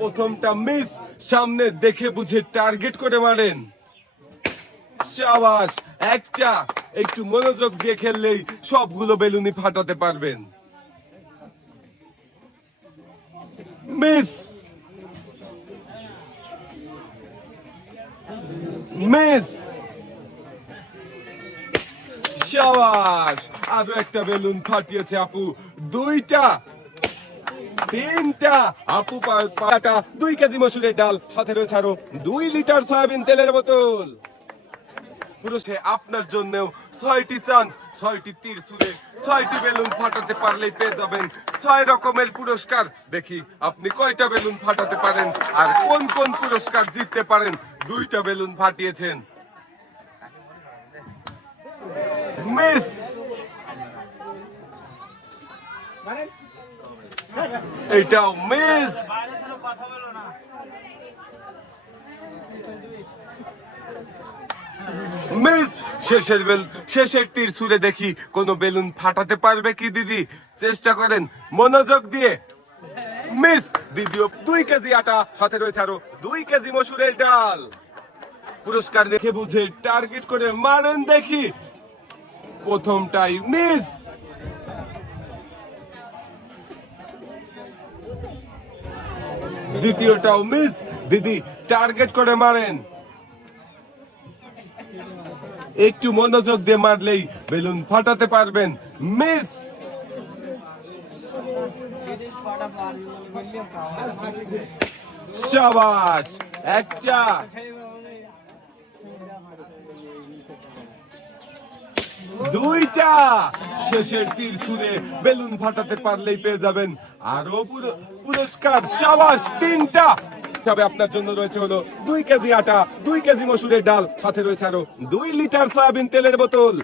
প্রথমটা মিস, সামনে দেখে বুঝে টার্গেট করে মারেন। শাবাশ, একটা একটু মনোযোগ দিয়ে খেললেই সবগুলো বেলুনই ফাটাতে পারবেন। মিস, মিস, শাবাশ, আরো একটা বেলুন ফাটিয়েছে আপু। দুইটা, তিনটা, আপু পাটা 2 কেজি মসুরের ডাল, সাথে রয়েছে আরো 2 লিটার সয়াবিন তেলের বোতল। পুরস্কার আপনার জন্যও 6টি চান্স, 6টি তীর ছুঁড়ে 6টি বেলুন ফাটাতে পারলেই পেয়ে যাবেন 6 রকমের পুরস্কার। দেখি আপনি কয়টা বেলুন ফাটাতে পারেন আর কোন কোন পুরস্কার জিততে পারেন। 2টা বেলুন ফাটিয়েছেন, মিস, এটাও মিস, মিস। শেষের তীর ছুঁড়ে দেখি কোন বেলুন ফাটাতে পারবে কি দিদি, চেষ্টা করেন মনোযোগ দিয়ে। মিস, দ্বিতীয় 2 কেজি আটা, সাথে রয়েছে আরো 2 কেজি মসুরের ডাল। পুরস্কার দেখে বুঝে টার্গেট করে মারেন দেখি। প্রথমটাই মিস, দ্বিতীয়টাও মিস। দিদি টার্গেট করে মারেন, একটু মনোযোগ দিয়ে মারলেই বেলুন ফাটাতে পারবেন। মিস, শাবাশ, একটা, দুইটা। শেষের তীর ছুঁড়ে বেলুন ফাটাতে পারলেই পেয়ে যাবেন আরো পুরস্কার। শাবাশ, 3টা। তবে আপনার জন্য রয়েছে হলো 2 কেজি আটা, 2 কেজি মসুরের ডাল, সাথে রয়েছে আরো 2 লিটার সয়াবিন তেলের বোতল।